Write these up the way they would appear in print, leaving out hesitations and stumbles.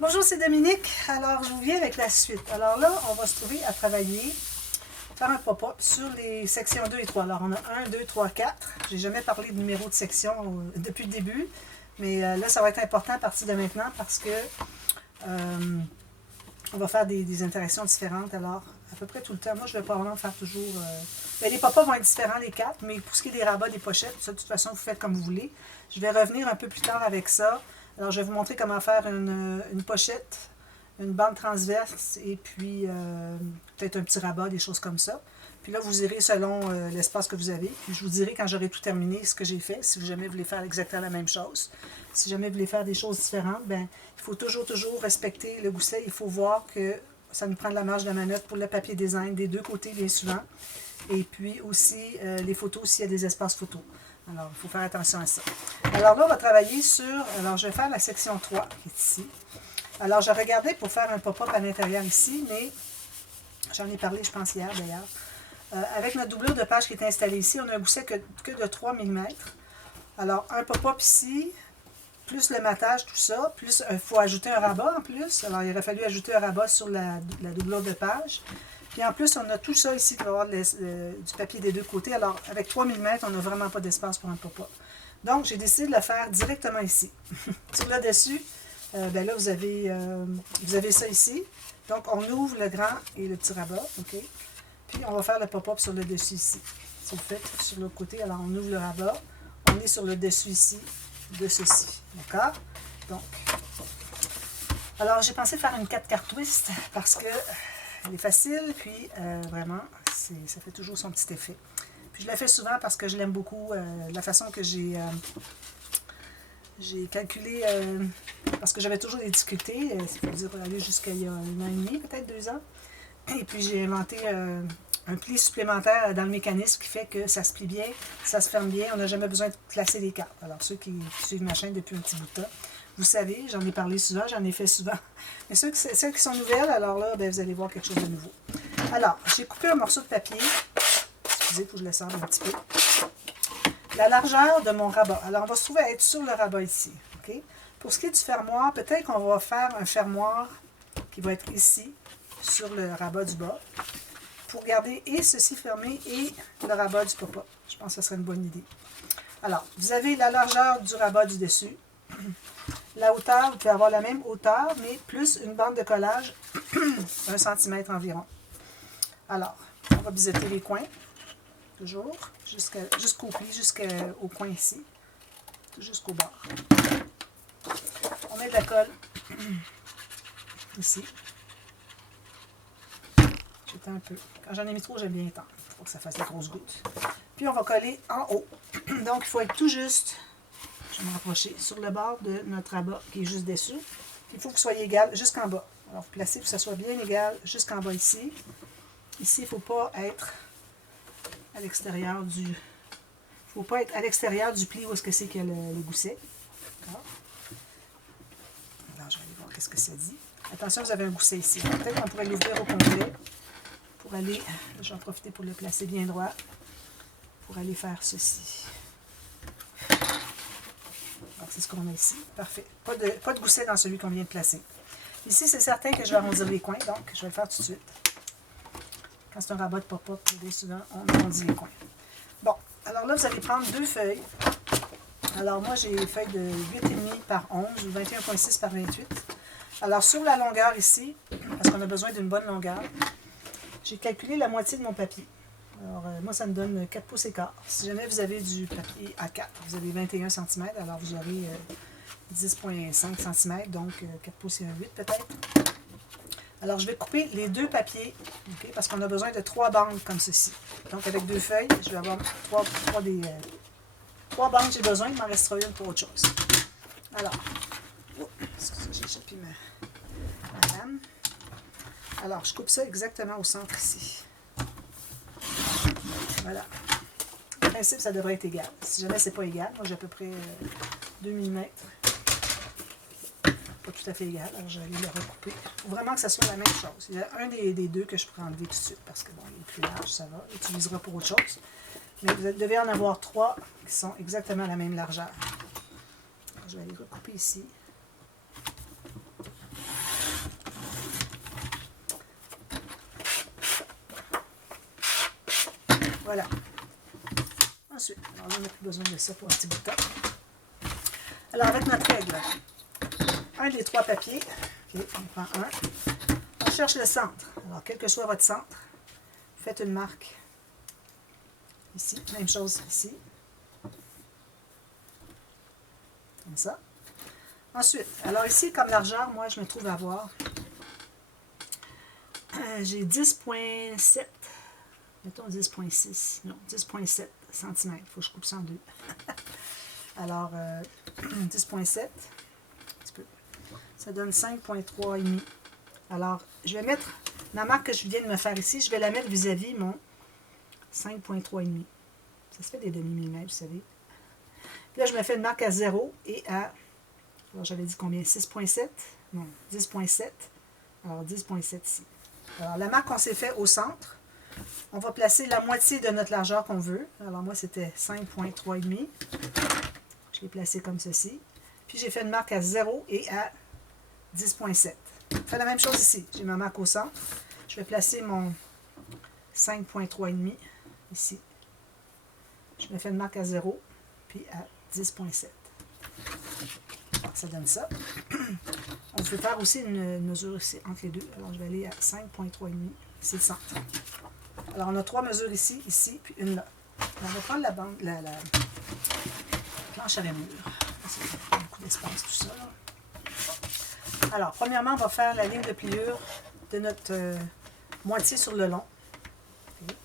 Bonjour, c'est Dominique. Alors, je vous viens avec la suite. Alors là, on va se trouver à travailler, faire un pop-up sur les sections 2 et 3. Alors, on a 1, 2, 3, 4. Je n'ai jamais parlé de numéro de section depuis le début, mais là, ça va être important à partir de maintenant parce que on va faire des interactions différentes. Alors, à peu près tout le temps. Moi, je vais probablement faire toujours... les pop-ups vont être différents, les 4, mais pour ce qui est des rabats, des pochettes, ça, de toute façon, vous faites comme vous voulez. Je vais revenir un peu plus tard avec ça. Alors, je vais vous montrer comment faire une pochette, une bande transverse et puis peut-être un petit rabat, des choses comme ça. Puis là, vous irez selon l'espace que vous avez. Puis je vous dirai quand j'aurai tout terminé ce que j'ai fait, si jamais vous voulez faire exactement la même chose. Si jamais vous voulez faire des choses différentes, ben il faut toujours respecter le gousset. Il faut voir que ça nous prend de la marge de manœuvre pour le papier design des deux côtés, bien souvent. Et puis aussi, les photos, s'il y a des espaces photos. Alors, il faut faire attention à ça. Alors là, on va travailler sur... Alors, je vais faire la section 3, qui est ici. Alors, je regardais pour faire un pop-up à l'intérieur ici, mais j'en ai parlé, je pense, hier, d'ailleurs. Avec notre doublure de page qui est installée ici, on a un gousset que de 3 mm. Alors, un pop-up ici, plus le matage, tout ça, plus il faut ajouter un rabat en plus. Alors, il aurait fallu ajouter un rabat sur la doublure de page. Puis en plus, on a tout ça ici qui va avoir du papier des deux côtés. Alors, avec 3 mm, on n'a vraiment pas d'espace pour un pop-up. Donc, j'ai décidé de le faire directement ici. Sur le dessus, ben là, vous avez ça ici. Donc, on ouvre le grand et le petit rabat. OK? Puis, on va faire le pop-up sur le dessus ici. Si vous faites sur l'autre côté, alors on ouvre le rabat. On est sur le dessus ici de ceci. D'accord? Donc, alors, j'ai pensé faire une 4 quarts twist parce que elle est facile, puis vraiment, ça fait toujours son petit effet. Puis je la fais souvent parce que je l'aime beaucoup, la façon que j'ai calculé, parce que j'avais toujours des difficultés, c'est-à-dire aller jusqu'à il y a 1 an et demi, peut-être 2 ans. Et puis j'ai inventé un pli supplémentaire dans le mécanisme qui fait que ça se plie bien, ça se ferme bien, on n'a jamais besoin de placer les cartes. Alors ceux qui suivent ma chaîne depuis un petit bout de temps, vous savez, j'en ai parlé souvent, j'en ai fait souvent. Mais celles qui sont nouvelles, alors là, ben, vous allez voir quelque chose de nouveau. Alors, j'ai coupé un morceau de papier. Excusez, il faut que je le sorte un petit peu. La largeur de mon rabat. Alors, on va se trouver à être sur le rabat ici. Okay? Pour ce qui est du fermoir, peut-être qu'on va faire un fermoir qui va être ici, sur le rabat du bas, pour garder et ceci fermé et le rabat du pop-up. Je pense que ce serait une bonne idée. Alors, vous avez la largeur du rabat du dessus. La hauteur, vous pouvez avoir la même hauteur, mais plus une bande de collage, 1 cm environ. Alors, on va biseauter les coins, toujours, jusqu'au pli, jusqu'au coin ici, jusqu'au bord. On met de la colle ici. J'étends un peu. Quand j'en ai mis trop, j'aime bien étendre. Il faut que ça fasse des grosses gouttes. Puis on va coller en haut. Donc, il faut être tout juste... Je vais me rapprocher sur le bord de notre rabat qui est juste dessus. Il faut que vous soyez égal jusqu'en bas. Alors, vous placez pour que ça soit bien égal jusqu'en bas ici. Ici, il ne faut pas être à l'extérieur du... Il faut pas être à l'extérieur du pli où est-ce que c'est qu'il y a le gousset. D'accord? Alors, je vais aller voir qu'est-ce que ça dit. Attention, vous avez un gousset ici. Peut-être qu'on pourrait l'ouvrir au complet pour aller... Je vais en profiter pour le placer bien droit pour aller faire ceci. C'est ce qu'on a ici. Parfait. Pas de gousset dans celui qu'on vient de placer. Ici, c'est certain que je vais arrondir les coins, donc je vais le faire tout de suite. Quand c'est un rabat de pop-up, souvent, on arrondit les coins. Bon, alors là, vous allez prendre 2 feuilles. Alors moi, j'ai une feuille de 8,5 par 11 ou 21,6 par 28. Alors sur la longueur ici, parce qu'on a besoin d'une bonne longueur, j'ai calculé la moitié de mon papier. Alors, moi, ça me donne 4 pouces et quart. Si jamais vous avez du papier A4, vous avez 21 cm, alors vous aurez 10,5 cm, donc 4 pouces et 1,8 peut-être. Alors, je vais couper les 2 papiers, okay, parce qu'on a besoin de 3 bandes comme ceci. Donc, avec 2 feuilles, je vais avoir 3 bandes, j'ai besoin, il m'en restera une pour autre chose. Alors, excusez, j'ai échappé ma lame. Alors, je coupe ça exactement au centre ici. Voilà. En principe, ça devrait être égal. Si jamais c'est pas égal, moi j'ai à peu près 2 mm. Pas tout à fait égal, alors je vais aller le recouper. Il faut vraiment que ça soit la même chose. Il y a un des deux que je pourrais enlever tout de suite parce que bon, il est plus large, ça va. Il utilisera pour autre chose. Mais vous devez en avoir 3 qui sont exactement la même largeur. Alors, je vais aller recouper ici. Voilà. Ensuite, alors là, on n'a plus besoin de ça pour un petit bout de temps. Alors, avec notre règle, un des 3 papiers, okay, on prend un, on cherche le centre. Alors, quel que soit votre centre, faites une marque ici, même chose ici, comme ça. Ensuite, alors ici, comme largeur, moi, je me trouve à avoir, j'ai 10,7, mettons 10,6, non, 10,7 cm. Il faut que je coupe ça en deux. Alors, 10,7, un petit peu. Ça donne 5,3,5. Alors, je vais mettre ma marque que je viens de me faire ici, je vais la mettre vis-à-vis mon 5,3,5. Ça se fait des demi-millimètres, vous savez. Puis là, je me fais une marque à 0 et à, alors j'avais dit combien? 6,7? Non, 10,7. Alors, 10,7 ici. Alors, la marque qu'on s'est fait au centre, on va placer la moitié de notre largeur qu'on veut. Alors, moi, c'était 5,3,5. Je l'ai placé comme ceci. Puis, j'ai fait une marque à 0 et à 10,7. Je fais la même chose ici. J'ai ma marque au centre. Je vais placer mon 5,3,5 ici. Je me fais une marque à 0 puis à 10,7. Ça donne ça. On peut faire aussi une mesure ici entre les deux. Alors, je vais aller à 5,3,5. C'est le centre. Alors, on a 3 mesures ici, ici, puis une là. Alors, on va prendre la bande, la planche à rainure. Ça a beaucoup d'espace, tout ça. Alors, premièrement, on va faire la ligne de pliure de notre moitié sur le long. Okay.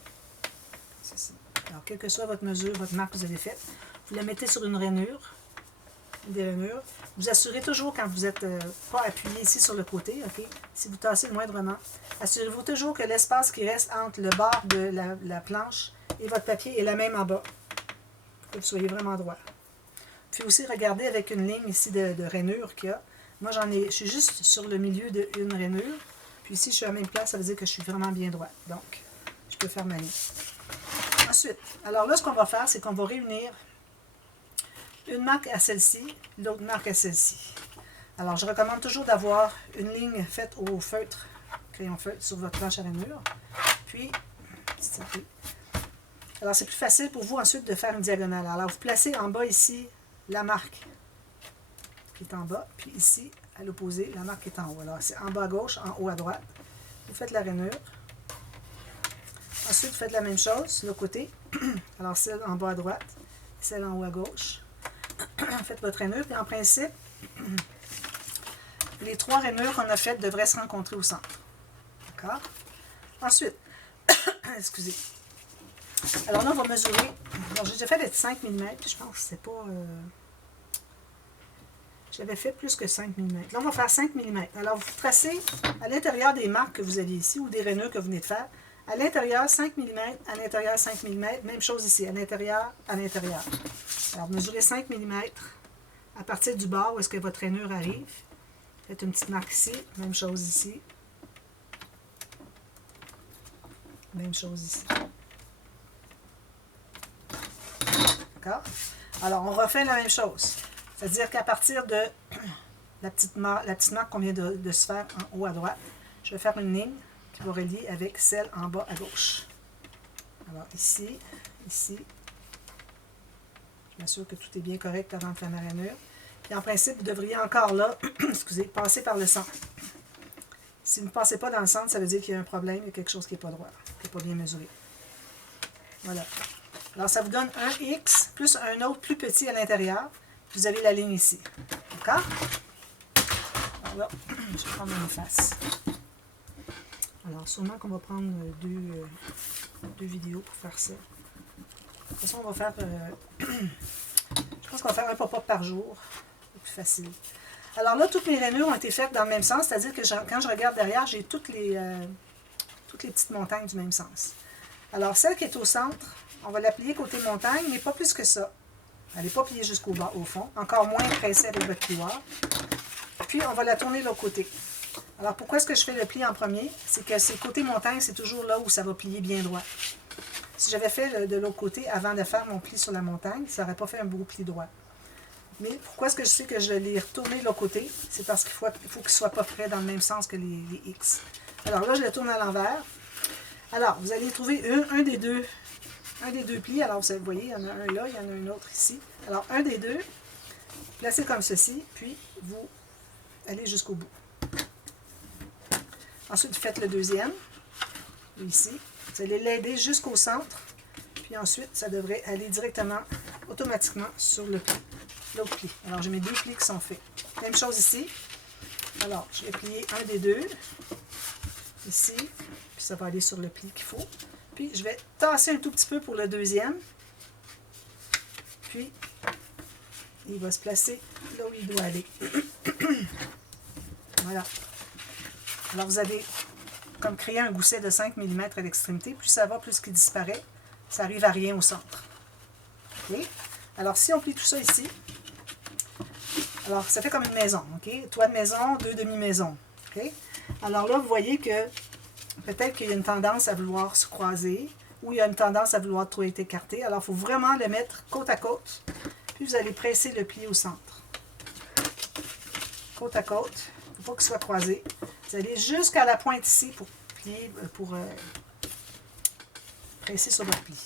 Ceci. Alors, quelle que soit votre mesure, votre marque que vous avez faite, vous la mettez sur une rainure. Des rainures. Vous assurez toujours quand vous n'êtes pas appuyé ici sur le côté, ok? Si vous tassez moindrement, assurez-vous toujours que l'espace qui reste entre le bord de la planche et votre papier est la même en bas, pour que vous soyez vraiment droit. Puis aussi regardez avec une ligne ici de rainure qu'il y a. Moi je suis juste sur le milieu d'une rainure, puis ici je suis à la même place, ça veut dire que je suis vraiment bien droit. Donc, je peux faire ma ligne. Ensuite, alors là ce qu'on va faire, c'est qu'on va réunir une marque à celle-ci, l'autre marque à celle-ci. Alors, je recommande toujours d'avoir une ligne faite au feutre, crayon feutre, sur votre planche à rainure. Puis, alors c'est plus facile pour vous ensuite de faire une diagonale. Alors, vous placez en bas ici la marque qui est en bas, puis ici, à l'opposé, la marque qui est en haut. Alors, c'est en bas à gauche, en haut à droite. Vous faites la rainure. Ensuite, vous faites la même chose sur le côté. Alors, celle en bas à droite, celle en haut à gauche. Faites votre rainure, puis en principe, les 3 rainures qu'on a faites devraient se rencontrer au centre. D'accord? Ensuite, excusez. Alors là, on va mesurer. Alors, j'ai déjà fait avec 5 mm, puis je pense que c'est pas. J'avais fait plus que 5 mm. Là, on va faire 5 mm. Alors, vous tracez à l'intérieur des marques que vous aviez ici, ou des rainures que vous venez de faire. À l'intérieur, 5 mm, à l'intérieur, 5 mm. Même chose ici, à l'intérieur, à l'intérieur. Alors, mesurez 5 mm à partir du bord où est-ce que votre rainure arrive. Faites une petite marque ici. Même chose ici. Même chose ici. D'accord? Alors, on refait la même chose. C'est-à-dire qu'à partir de la petite marque qu'on vient de se faire en haut à droite, je vais faire une ligne qui va relier avec celle en bas à gauche. Alors, ici, ici. Je m'assure que tout est bien correct avant de faire ma rainure. Puis en principe, vous devriez encore là, excusez, passer par le centre. Si vous ne passez pas dans le centre, ça veut dire qu'il y a un problème, il y a quelque chose qui n'est pas droit, qui n'est pas bien mesuré. Voilà. Alors ça vous donne un X plus un autre plus petit à l'intérieur. Vous avez la ligne ici. D'accord? Alors là, je vais prendre une face. Alors sûrement qu'on va prendre deux vidéos pour faire ça. De toute façon, on va faire... je pense qu'on va faire un pop-up par jour. C'est plus facile. Alors là, toutes mes rainures ont été faites dans le même sens, c'est-à-dire que quand je regarde derrière, j'ai toutes les petites montagnes du même sens. Alors, celle qui est au centre, on va la plier côté montagne, mais pas plus que ça. Elle n'est pas pliée jusqu'au bas, au fond. Encore moins pressée avec votre plioir. Puis, on va la tourner de l'autre côté. Alors, pourquoi est-ce que je fais le pli en premier? C'est que c'est côté montagne, c'est toujours là où ça va plier bien droit. Si j'avais fait de l'autre côté avant de faire mon pli sur la montagne, ça n'aurait pas fait un beau pli droit. Mais pourquoi est-ce que je sais que je l'ai retourné de l'autre côté? C'est parce qu'il faut qu'il ne soit pas près dans le même sens que les X. Alors là, je le tourne à l'envers. Alors, vous allez trouver un des deux un des deux plis. Alors, vous voyez, il y en a un là, il y en a un autre ici. Alors, un des deux, placez comme ceci, puis vous allez jusqu'au bout. Ensuite, vous faites le deuxième, ici. Vous allez l'aider jusqu'au centre, puis ensuite, ça devrait aller directement, automatiquement, sur le pli, l'autre pli. Alors, j'ai mes deux plis qui sont faits. Même chose ici. Alors, je vais plier un des deux, ici, puis ça va aller sur le pli qu'il faut. Puis, je vais tasser un tout petit peu pour le deuxième. Puis, il va se placer là où il doit aller. Voilà. Alors, vous avez comme créé un gousset de 5 mm à l'extrémité. Plus ça va, plus qu'il disparaît. Ça arrive à rien au centre. OK? Alors, si on plie tout ça ici, alors, ça fait comme une maison. OK? Toit de maison, deux demi-maisons. OK? Alors là, vous voyez que peut-être qu'il y a une tendance à vouloir se croiser ou il y a une tendance à vouloir trop être écarté. Alors, il faut vraiment le mettre côte à côte. Puis, vous allez presser le pli au centre. Côte à côte. Il ne faut pas qu'il soit croisé. Vous allez jusqu'à la pointe ici pour plier, pour presser sur votre pli.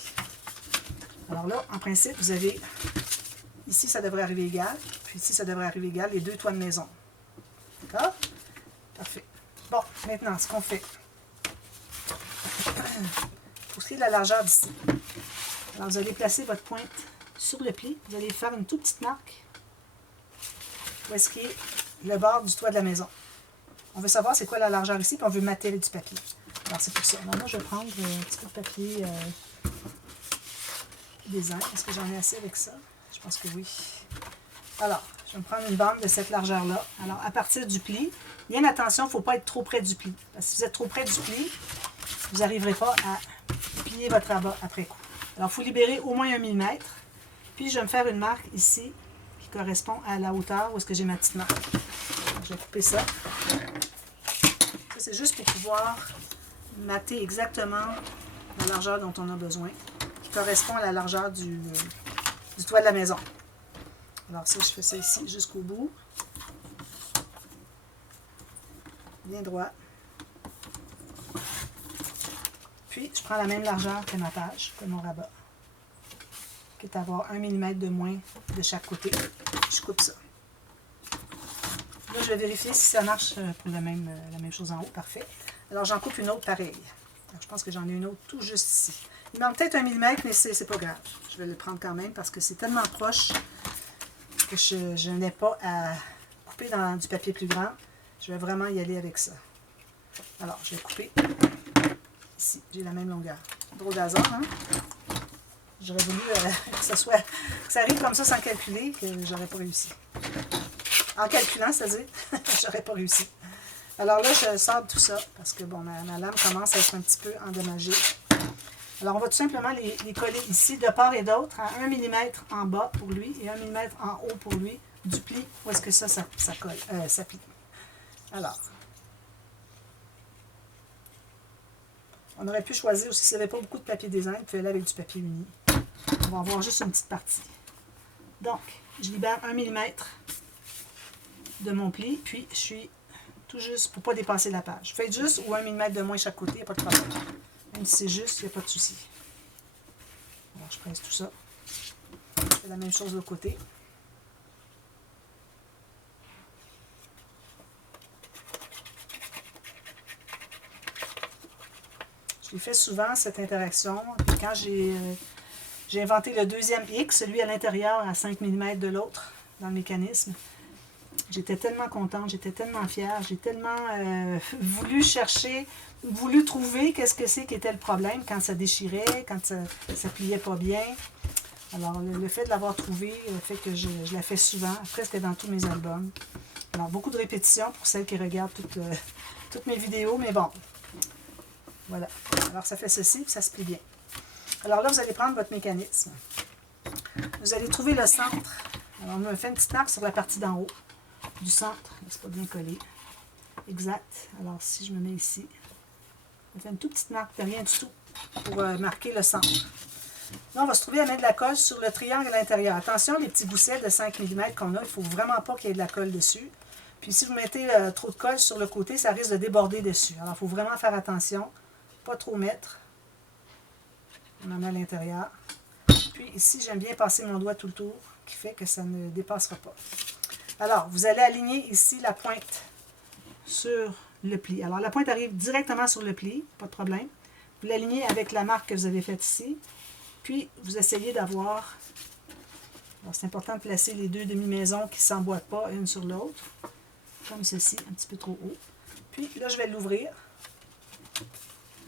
Alors là, en principe, vous avez... Ici, ça devrait arriver égal. Puis ici, ça devrait arriver égal. Les deux toits de maison. D'accord? Parfait. Bon, maintenant, ce qu'on fait... Pour ce qui est de la largeur d'ici. Alors, vous allez placer votre pointe sur le pli. Vous allez faire une toute petite marque. Où est-ce qu'il est le bord du toit de la maison. On veut savoir c'est quoi la largeur ici, puis on veut mater du papier. Alors, c'est pour ça. Alors, moi, je vais prendre un petit peu de papier design. Est-ce que j'en ai assez avec ça? Je pense que oui. Alors, je vais me prendre une bande de cette largeur-là. Alors, à partir du pli, bien attention, il ne faut pas être trop près du pli. Parce que si vous êtes trop près du pli, vous n'arriverez pas à plier votre rabat après coup. Alors, il faut libérer au moins 1 mm. Puis, je vais me faire une marque ici qui correspond à la hauteur où est-ce que j'ai ma petite marque. Alors, je vais couper ça. Ça, c'est juste pour pouvoir mater exactement la largeur dont on a besoin, qui correspond à la largeur du toit de la maison. Alors ça, je fais ça ici jusqu'au bout. Bien droit. Puis, je prends la même largeur que ma page, que mon rabat, qui est d'avoir 1 mm de moins de chaque côté. Je coupe ça. Là, je vais vérifier si ça marche pour la même chose en haut. Parfait. Alors, j'en coupe une autre pareille. Alors, je pense que j'en ai une autre tout juste ici. Il manque peut-être 1 mm, mais c'est pas grave. Je vais le prendre quand même parce que c'est tellement proche que je n'ai pas à couper dans du papier plus grand. Je vais vraiment y aller avec ça. Alors, je vais couper ici. J'ai la même longueur. Drôle d'hasard, hein? J'aurais voulu que ça arrive comme ça sans calculer, que j'aurais pas réussi. En calculant, c'est-à-dire, j'aurais pas réussi. Alors là, je sors tout ça parce que bon, ma lame commence à être un petit peu endommagée. Alors, on va tout simplement les coller ici, de part et d'autre, à 1 mm en bas pour lui et 1 mm en haut pour lui, du pli, où est-ce que ça colle, ça plie. Alors, on aurait pu choisir aussi, s'il n'y avait pas beaucoup de papier design, vous pouvez aller avec du papier uni. On va avoir juste une petite partie. Donc, je libère 1 mm de mon pli, puis je suis tout juste pour ne pas dépasser la page. Faites juste ou 1 mm de moins chaque côté, il n'y a pas de problème. Même si c'est juste, il n'y a pas de souci. Alors, je presse tout ça. Je fais la même chose de l'autre côté. Je l'ai fait souvent, cette interaction. Puis quand j'ai inventé le deuxième X, celui à l'intérieur à 5 mm de l'autre, dans le mécanisme, j'étais tellement contente, j'étais tellement fière, j'ai tellement voulu chercher, voulu trouver qu'est-ce que c'est qui était le problème quand ça déchirait, quand ça pliait pas bien. Alors, le fait de l'avoir trouvé fait que je la fais souvent, presque dans tous mes albums. Alors, beaucoup de répétitions pour celles qui regardent toutes mes vidéos, mais bon, voilà. Alors, ça fait ceci, puis ça se plie bien. Alors là, vous allez prendre votre mécanisme. Vous allez trouver le centre. Alors, on me fait une petite marque sur la partie d'en haut du centre. C'est pas bien collé. Exact. Alors, si je me mets ici, on fait une toute petite marque de rien du tout pour marquer le centre. Là, on va se trouver à mettre de la colle sur le triangle à l'intérieur. Attention, les petits goussets de 5 mm qu'on a, il ne faut vraiment pas qu'il y ait de la colle dessus. Puis si vous mettez trop de colle sur le côté, ça risque de déborder dessus. Alors, il faut vraiment faire attention. Pas trop mettre. On en a à l'intérieur. Puis ici, j'aime bien passer mon doigt tout le tour, qui fait que ça ne dépassera pas. Alors, vous allez aligner ici la pointe sur le pli. Alors, la pointe arrive directement sur le pli, pas de problème. Vous l'alignez avec la marque que vous avez faite ici. Puis, vous essayez d'avoir... Alors, c'est important de placer les deux demi-maisons qui ne s'emboîtent pas une sur l'autre. Comme ceci, un petit peu trop haut. Puis, là, je vais l'ouvrir.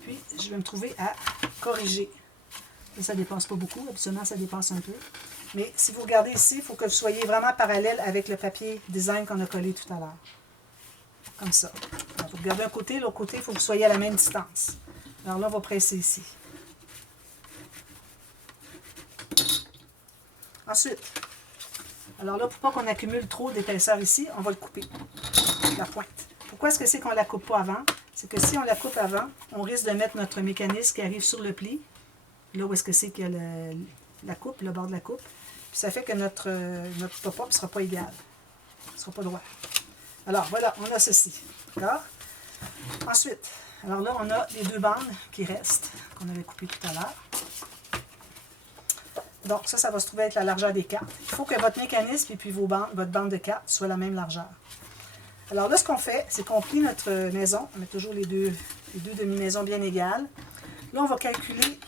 Puis, je vais me trouver à corriger. Là, ça ne dépasse pas beaucoup. Habituellement, ça dépasse un peu. Mais si vous regardez ici, il faut que vous soyez vraiment parallèle avec le papier design qu'on a collé tout à l'heure. Comme ça. Alors, vous regardez un côté, l'autre côté, il faut que vous soyez à la même distance. Alors là, on va presser ici. Ensuite, alors là, pour pas qu'on accumule trop d'épaisseur ici, on va le couper, la pointe. Pourquoi est-ce que c'est qu'on ne la coupe pas avant? C'est que si on la coupe avant, on risque de mettre notre mécanisme qui arrive sur le pli, là où est-ce que c'est qu'il y a la coupe, le bord de la coupe. Puis ça fait que notre pop-up ne sera pas égal. Il ne sera pas droit. Alors voilà, on a ceci. D'accord? Ensuite, alors là, on a les deux bandes qui restent, qu'on avait coupées tout à l'heure. Donc ça va se trouver être la largeur des cartes. Il faut que votre mécanisme et puis votre bande de cartes soient la même largeur. Alors là, ce qu'on fait, c'est qu'on plie notre maison. On met toujours les deux demi-maisons bien égales. Là, on va calculer,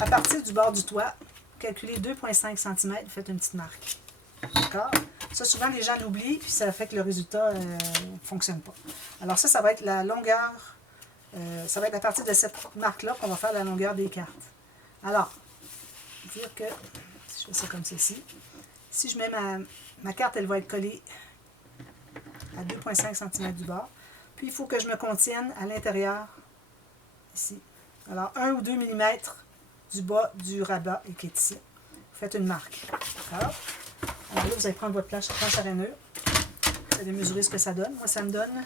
à partir du bord du toit, calculer 2,5 cm, vous faites une petite marque. D'accord? Ça, souvent, les gens l'oublient, puis ça fait que le résultat ne fonctionne pas. Alors ça va être la longueur, ça va être à partir de cette marque-là qu'on va faire la longueur des cartes. Alors, dire que, si je fais ça comme ceci, si je mets ma carte, elle va être collée à 2,5 cm du bord. Puis, il faut que je me contienne à l'intérieur, ici. Alors, 1 ou 2 mm du bas du rabat et qui est ici. Vous faites une marque. D'accord? Alors là, vous allez prendre votre planche à rainure. Vous allez mesurer ce que ça donne. Moi, ça me donne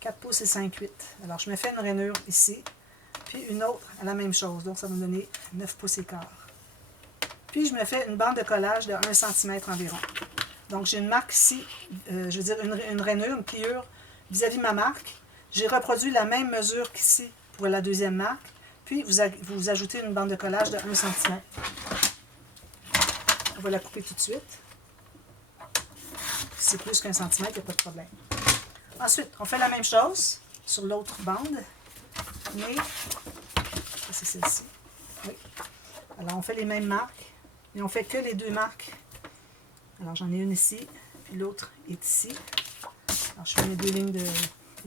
4 pouces et 5/8. Alors, je me fais une rainure ici, puis une autre à la même chose. Donc, ça va me donner 9 pouces et quart. Puis, je me fais une bande de collage de 1 cm environ. Donc, j'ai une marque ici, je veux dire une rainure, une pliure vis-à-vis de ma marque. J'ai reproduit la même mesure qu'ici pour la deuxième marque. Puis, vous ajoutez une bande de collage de 1 cm. On va la couper tout de suite. Si c'est plus qu'1 cm, il n'y a pas de problème. Ensuite, on fait la même chose sur l'autre bande. Mais, c'est celle-ci. Oui. Alors, on fait les mêmes marques. Mais on fait que les deux marques. Alors, j'en ai une ici, puis l'autre est ici. Alors, je fais mes deux lignes de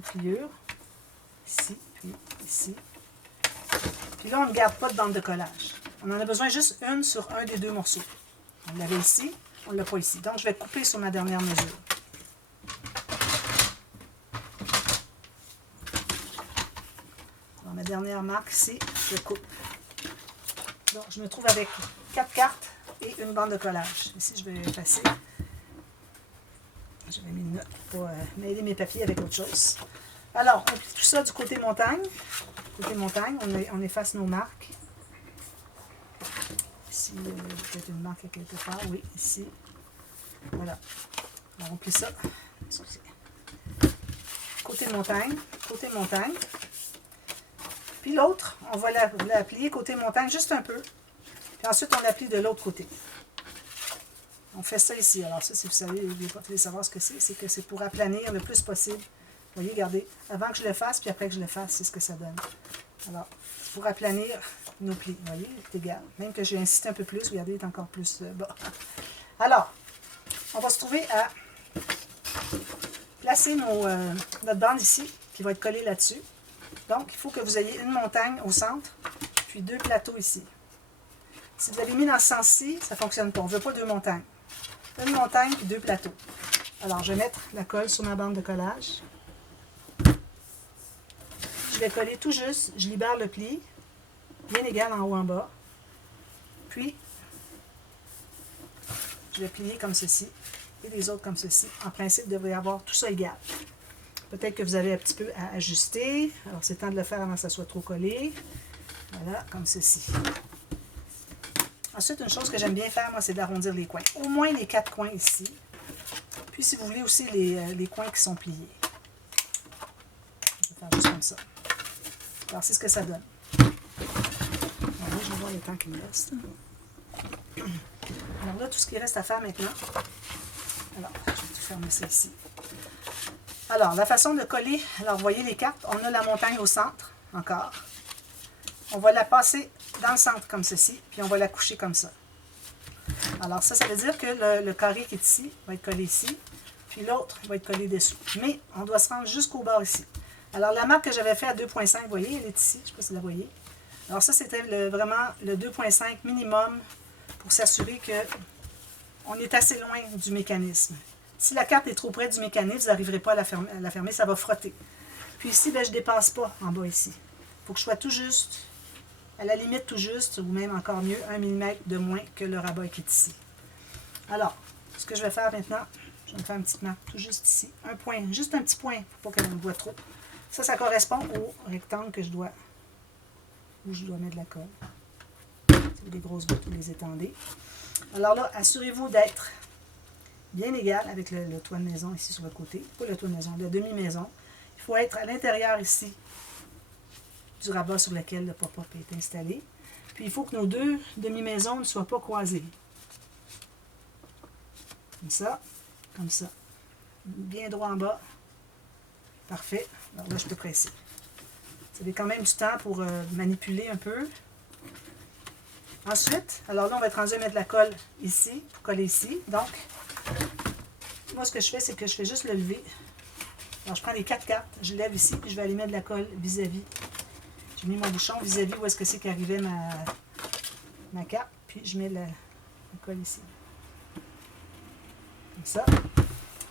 pliure. Ici, puis ici. Puis là, on ne garde pas de bande de collage. On en a besoin juste une sur un des deux morceaux. On l'avait ici, on ne l'a pas ici. Donc, je vais couper sur ma dernière mesure. Dans ma dernière marque ici, je coupe. Donc, je me trouve avec 4 cartes et une bande de collage. Ici, je vais effacer. J'avais mis une note pour pas mêler mes papiers avec autre chose. Alors, on plie tout ça du côté montagne. Côté montagne, on efface nos marques. Ici, peut-être une marque à quelque part. Oui, ici. Voilà. Alors, on plie ça. Excusez. Côté montagne. Côté montagne. Puis l'autre, on va la plier côté montagne juste un peu. Puis ensuite, on la plie de l'autre côté. On fait ça ici. Alors ça, si vous savez, vous voulez savoir ce que c'est que c'est pour aplanir le plus possible. Vous voyez, regardez, avant que je le fasse, puis après que je le fasse, c'est ce que ça donne. Alors, c'est pour aplanir nos plis. Vous voyez, c'est égal. Même que j'ai insisté un peu plus, regardez, il est encore plus bas. Alors, on va se trouver à placer notre bande ici, qui va être collée là-dessus. Donc, il faut que vous ayez une montagne au centre, puis deux plateaux ici. Si vous avez mis dans ce sens-ci, ça ne fonctionne pas. On ne veut pas deux montagnes. Une montagne et deux plateaux. Alors, je vais mettre la colle sur ma bande de collage. Je vais coller tout juste. Je libère le pli, bien égal en haut en bas. Puis, je vais plier comme ceci et les autres comme ceci. En principe, il devrait y avoir tout ça égal. Peut-être que vous avez un petit peu à ajuster. Alors, c'est temps de le faire avant que ça soit trop collé. Voilà, comme ceci. Ensuite, une chose que j'aime bien faire, moi, c'est d'arrondir les coins. Au moins les 4 coins ici. Puis, si vous voulez aussi les coins qui sont pliés. Je vais faire juste comme ça. Alors, c'est ce que ça donne. Allez, je vais voir voir le temps qu'il me reste. Alors là, tout ce qui reste à faire maintenant, alors, je vais tout fermer ça ici. Alors, la façon de coller, alors vous voyez les cartes, on a la montagne au centre, encore. On va la passer dans le centre comme ceci, puis on va la coucher comme ça. Alors ça veut dire que le carré qui est ici va être collé ici, puis l'autre va être collé dessous. Mais on doit se rendre jusqu'au bord ici. Alors la marque que j'avais fait à 2.5, vous voyez, elle est ici, je ne sais pas si vous la voyez. Alors ça, c'était vraiment le 2.5 minimum pour s'assurer qu'on est assez loin du mécanisme. Si la carte est trop près du mécanisme, vous n'arriverez pas à la fermer, ça va frotter. Puis ici, ben, je ne dépasse pas en bas ici. Il faut que je sois tout juste, à la limite tout juste, ou même encore mieux, 1 mm de moins que le rabat qui est ici. Alors, ce que je vais faire maintenant, je vais me faire une petite marque tout juste ici. Un point, juste un petit point, pour pas qu'elle me voie trop. Ça correspond au rectangle que je dois, où je dois mettre de la colle. C'est des grosses bouts, vous les étendez. Alors là, assurez-vous d'être bien égal avec le toit de maison ici sur le côté. Pas le toit de maison, le demi-maison. Il faut être à l'intérieur ici du rabat sur lequel le pop-up est installé. Puis il faut que nos deux demi-maisons ne soient pas croisées. Comme ça. Bien droit en bas. Parfait. Alors là, je peux presser. Vous avez quand même du temps pour manipuler un peu. Ensuite, alors là, on va être rendu à mettre la colle ici, pour coller ici. Donc, moi, ce que je fais, c'est que je fais juste le lever. Alors, je prends les 4 cartes, je lève ici, puis je vais aller mettre de la colle vis-à-vis. J'ai mis mon bouchon vis-à-vis où est-ce que c'est qu'arrivait ma carte, puis je mets la colle ici. Comme ça.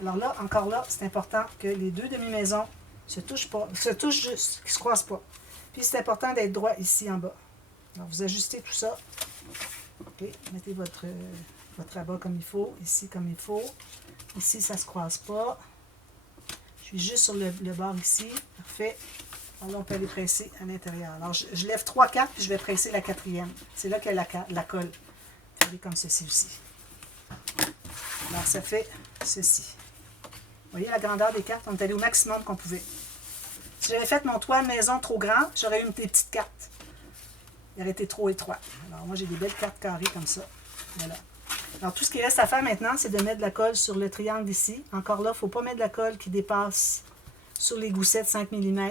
Alors là, encore là, c'est important que les deux demi-maisons se touchent juste, qu'ils ne se croisent pas. Puis c'est important d'être droit ici en bas. Alors, vous ajustez tout ça. Okay. Mettez votre rabat comme il faut, ici comme il faut. Ici, ça ne se croise pas. Je suis juste sur le bord ici. Parfait. Alors là, on peut aller presser à l'intérieur. Alors, je lève 3 cartes, puis je vais presser la 4e. C'est là qu'il y a la colle. Faites comme ceci aussi. Alors, ça fait ceci. Vous voyez la grandeur des cartes? On est allé au maximum qu'on pouvait. Si j'avais fait mon toit de maison trop grand, j'aurais eu des petites cartes. Il aurait été trop étroit. Alors, moi, j'ai des belles cartes carrées comme ça. Voilà. Alors, tout ce qui reste à faire maintenant, c'est de mettre de la colle sur le triangle ici. Encore là, il ne faut pas mettre de la colle qui dépasse sur les goussettes 5 mm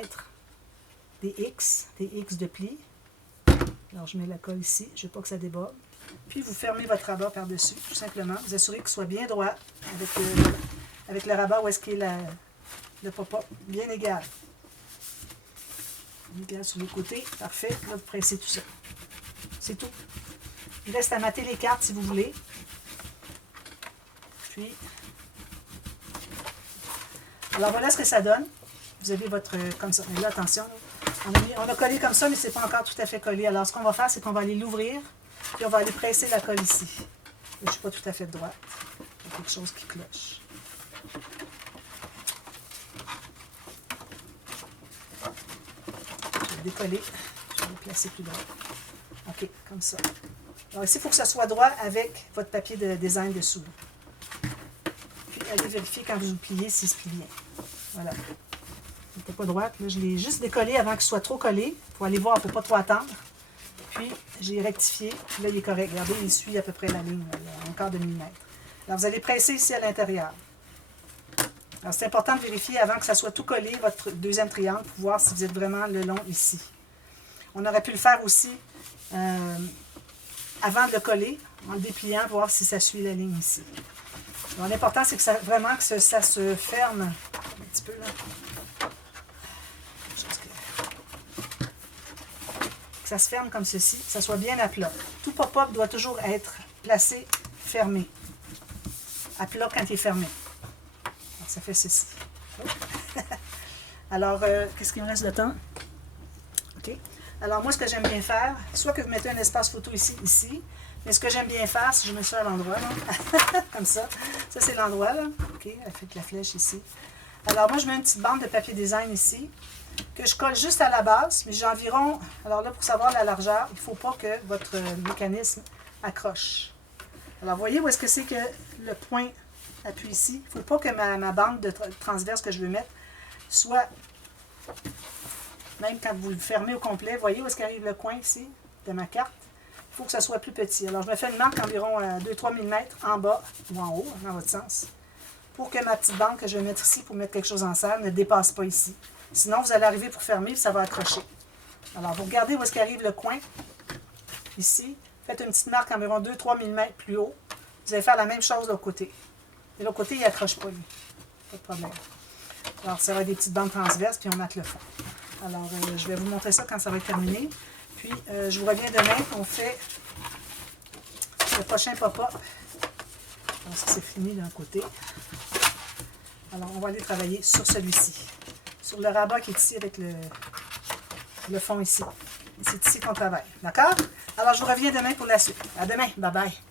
des X de pli. Alors, je mets la colle ici. Je ne veux pas que ça déborde. Puis, vous fermez votre rabat par-dessus, tout simplement. Vous assurez qu'il soit bien droit avec le rabat où est-ce qu'il est le pop-up. Bien égal. Égal sur les côtés. Parfait. Là, vous pressez tout ça. C'est tout. Il reste à mater les cartes si vous voulez. Puis, alors voilà ce que ça donne. Vous avez votre, comme ça. Mais là, attention, on a collé comme ça, mais ce n'est pas encore tout à fait collé. Alors, ce qu'on va faire, c'est qu'on va aller l'ouvrir, puis on va aller presser la colle ici. Je ne suis pas tout à fait droite. Il y a quelque chose qui cloche. Je vais décoller. Je vais le placer plus droit. OK, comme ça. Alors ici, il faut que ça soit droit avec votre papier de design dessous. Puis, allez vérifier quand vous pliez s'il se plie bien. Voilà. Il n'était pas droite. Là, je l'ai juste décollé avant qu'il soit trop collé. Pour aller voir, il ne faut pas trop attendre. Puis, j'ai rectifié. Puis là, il est correct. Regardez, il suit à peu près la ligne. Là, il y a un quart de millimètre. Alors, vous allez presser ici à l'intérieur. Alors, c'est important de vérifier avant que ça soit tout collé, votre deuxième triangle, pour voir si vous êtes vraiment le long ici. On aurait pu le faire aussi avant de le coller, en le dépliant, pour voir si ça suit la ligne ici. Alors, l'important, c'est que ça, vraiment que ça se ferme un petit peu là. Que ça se ferme comme ceci, que ça soit bien à plat. Tout pop-up doit toujours être placé fermé. À plat quand il est fermé. Alors, ça fait ceci. Alors, qu'est-ce qu'il me reste de temps? OK. Alors, moi, ce que j'aime bien faire, soit que vous mettez un espace photo ici, mais ce que j'aime bien faire, si je mets ça à l'endroit, comme ça c'est l'endroit, là. OK, avec la flèche ici. Alors, moi, je mets une petite bande de papier design ici, que je colle juste à la base, mais j'ai environ, alors là, pour savoir la largeur, il ne faut pas que votre mécanisme accroche. Alors, voyez où est-ce que c'est que le point appuie ici. Il ne faut pas que ma bande de transverse que je veux mettre soit, même quand vous le fermez au complet, voyez où est-ce qu'arrive le coin ici de ma carte. faut que ça soit plus petit. Alors, je me fais une marque environ 2-3 mm en bas ou en haut, dans votre sens, pour que ma petite bande que je vais mettre ici pour mettre quelque chose en serre ne dépasse pas ici. Sinon, vous allez arriver pour fermer et ça va accrocher. Alors, vous regardez où est-ce qu'arrive le coin, ici. Faites une petite marque environ 2-3 mm plus haut. Vous allez faire la même chose de l'autre côté. Et l'autre côté, il n'accroche pas, lui. Pas de problème. Alors, ça va être des petites bandes transverses, puis on mate le fond. Alors, je vais vous montrer ça quand ça va être terminé. Puis, je vous reviens demain, on fait le prochain pop-up. Alors, ça, c'est fini d'un côté. Alors, on va aller travailler sur celui-ci. Sur le rabat qui est ici avec le fond ici. C'est ici qu'on travaille. D'accord? Alors, je vous reviens demain pour la suite. À demain. Bye bye.